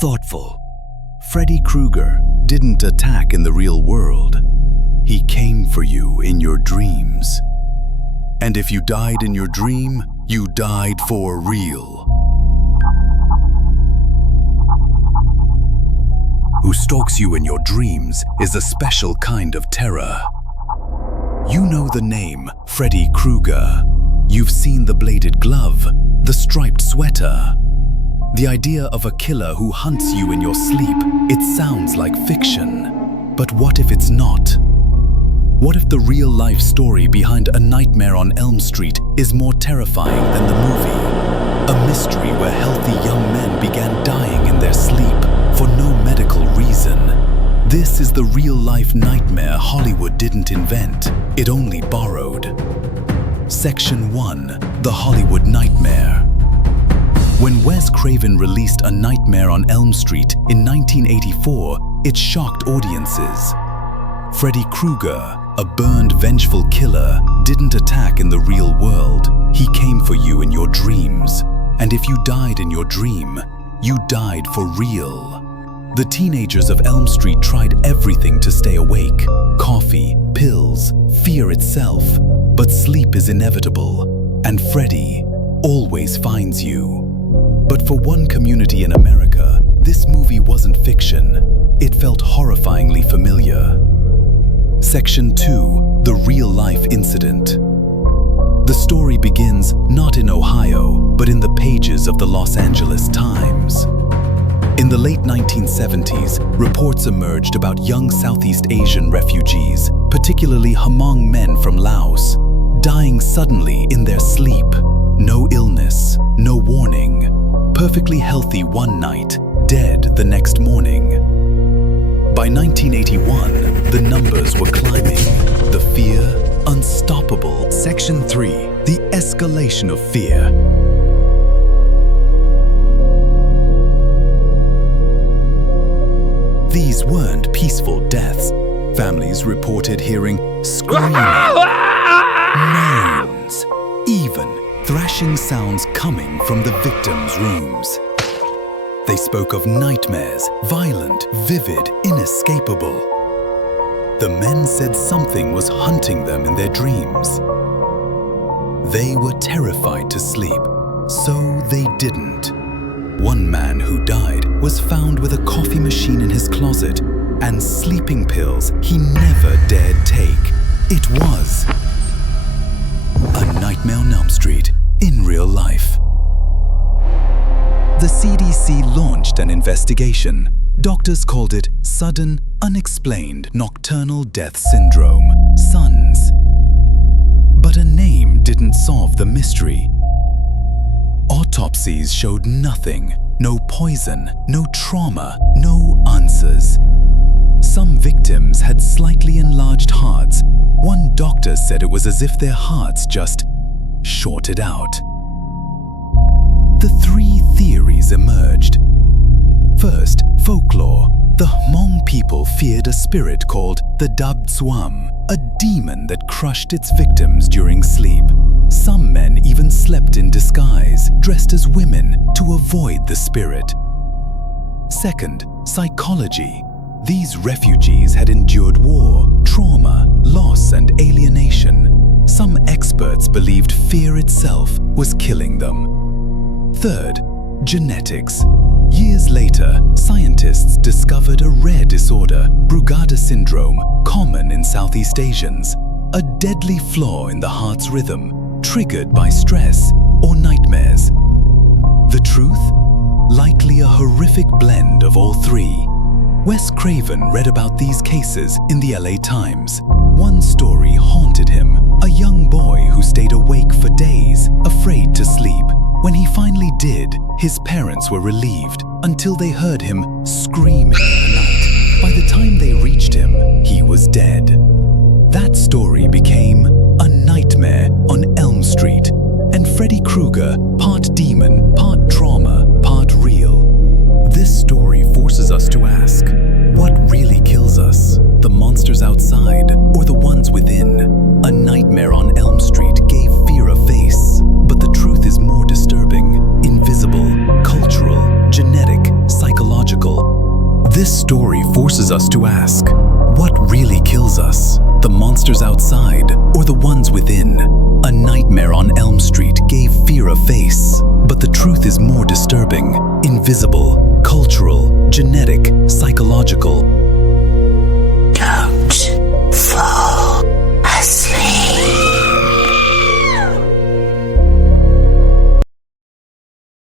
thoughtful. Freddy Krueger didn't attack in the real world. He came for you in your dreams. And if you died in your dream, you died for real. Who stalks you in your dreams is a special kind of terror. You know the name Freddy Krueger. You've seen the bladed glove, the striped sweater. The idea of a killer who hunts you in your sleep, it sounds like fiction. But what if it's not? What if the real-life story behind A Nightmare on Elm Street is more terrifying than the movie? A mystery where healthy young men began dying in their sleep for no medical reason. This is the real-life nightmare Hollywood didn't invent, it only borrowed. Section 1. The Hollywood Nightmare. When Wes Craven released A Nightmare on Elm Street in 1984, it shocked audiences. Freddy Krueger, a burned, vengeful killer, didn't attack in the real world. He came for you in your dreams. And if you died in your dream, you died for real. The teenagers of Elm Street tried everything to stay awake. Coffee, pills, fear itself. But sleep is inevitable, and Freddy always finds you. But for one community in America, this movie wasn't fiction. It felt horrifyingly familiar. Section 2. The real-life incident. The story begins not in Ohio, but in the pages of the Los Angeles Times. In the late 1970s, reports emerged about young Southeast Asian refugees, particularly Hmong men from Laos, dying suddenly in their sleep. No illness, no warning. Perfectly healthy one night, dead the next morning. By 1981, the numbers were climbing. The fear, unstoppable. Section 3. The escalation of fear. These weren't peaceful deaths. Families reported hearing screaming, moans, even thrashing sounds coming from the victims' rooms. They spoke of nightmares, violent, vivid, inescapable. The men said something was hunting them in their dreams. They were terrified to sleep, so they didn't. One man who died was found with a coffee machine in his closet and sleeping pills he never dared take. It was A Nightmare on Elm Street in real life. The CDC launched an investigation. Doctors called it Sudden Unexplained Nocturnal Death Syndrome, SUNS. But a name didn't solve the mystery. Autopsies showed nothing. No poison, no trauma, no answers. Some victims had slightly enlarged hearts. One doctor said it was as if their hearts just shorted out. The three theories emerged. First, folklore. The Hmong people feared a spirit called the Dab Zwam, a demon that crushed its victims during sleep. Some men even slept in disguise, dressed as women, to avoid the spirit. Second, psychology. These refugees had endured war, trauma, loss, and alienation. Some experts believed fear itself was killing them. Third, genetics. Years later, scientists discovered a rare disorder, Brugada syndrome, common in Southeast Asians. A deadly flaw in the heart's rhythm, triggered by stress or nightmares. The truth? Likely a horrific blend of all three. Wes Craven read about these cases in the LA Times. One story haunted him, a young boy who stayed awake for days, afraid to sleep. When he finally did, his parents were relieved until they heard him screaming in the night. By the time they reached him, he was dead. That story became A Nightmare on Elm Street, and Freddy Krueger, part demon, part trauma, part real. This story forces us to ask, what really kills us? The monsters outside or the ones within? A Nightmare on Elm Street gave fear a face, but the truth is more disturbing, invisible, cultural, genetic, psychological. This story forces us to ask, what really kills us? The monsters outside or the ones within? A Nightmare on Elm Street gave fear a face, but the truth is more disturbing, invisible, cultural, genetic, psychological. Don't fall.